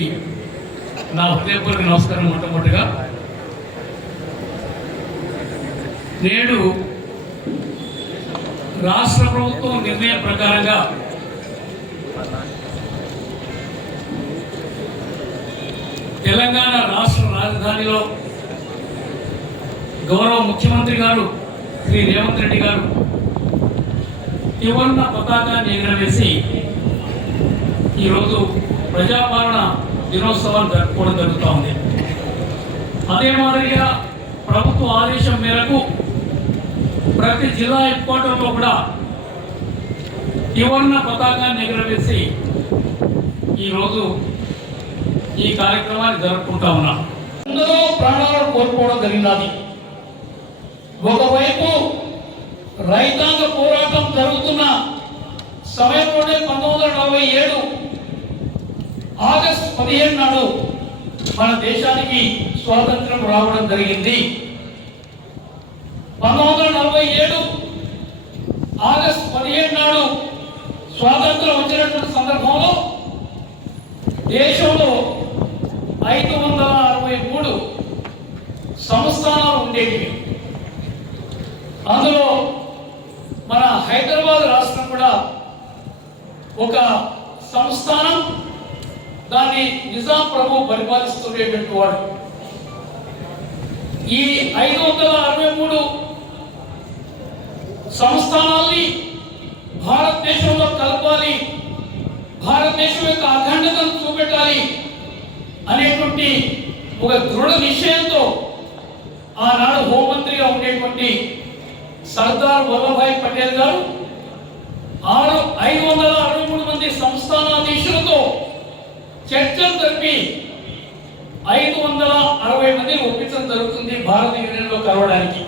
అందరికీ నా హృదయపూర్వక నమస్కారం మొట్టమొదటిగా. నేడు రాష్ట్ర ప్రభుత్వం నిర్ణయం ప్రకారంగా తెలంగాణ రాష్ట్ర రాజధానిలో గౌరవ ముఖ్యమంత్రి గారు శ్రీ రేవంత్ రెడ్డి గారు త్రివర్ణ పతాకాన్ని ఎగరవేసి ఈరోజు ప్రజాపాలన దినోత్సవాన్ని జరుపుకోవడం జరుగుతూ ఉంది. అదే మాదిరిగా ప్రభుత్వ ఆదేశం మేరకు ప్రతి జిల్లా హెడ్ క్వార్టర్లో కూడా త్రివర్ణ పతాకాన్ని ఎగురవేసి ఈరోజు ఈ కార్యక్రమాన్ని జరుపుకుంటా ఉన్నాం. అందరూ ప్రాణాలను కోల్పోవడం జరిగినది. ఒకవైపు రైతాంగ పోరాటం జరుగుతున్న సమయంలోనే పంతొమ్మిది వందల నలభై ఏడు ఆగస్టు పదిహేను నాడు మన దేశానికి స్వాతంత్రం రావడం జరిగింది. పంతొమ్మిది వందల నలభై ఏడు ఆగస్టు పదిహేను నాడు స్వాతంత్రం వచ్చినటువంటి సందర్భంలో దేశంలో ఐదు వందల అరవై మూడు సంస్థానాలు ఉండేవి. అందులో మన హైదరాబాద్ రాష్ట్రం కూడా ఒక సంస్థానం దాన్ని నిజాం ప్రభు పరిపాలిస్తుండేటువంటి వాడు. ఈ ఐదు వందల అరవై మూడు సంస్థానాల్ని భారతదేశంలో కలపాలి భారతదేశం యొక్క అఖండతను చూపెట్టాలి అనేటువంటి ఒక దృఢ నిశ్చయంతో ఆనాడు హోంమంత్రిగా ఉండేటువంటి సర్దార్ వల్లభాయ్ పటేల్ గారు ఆరు ఐదు వందల ఐదు వందల అరవై మంది ఒప్పించడం జరుగుతుంది భారత యూనియన్లో కలవడానికి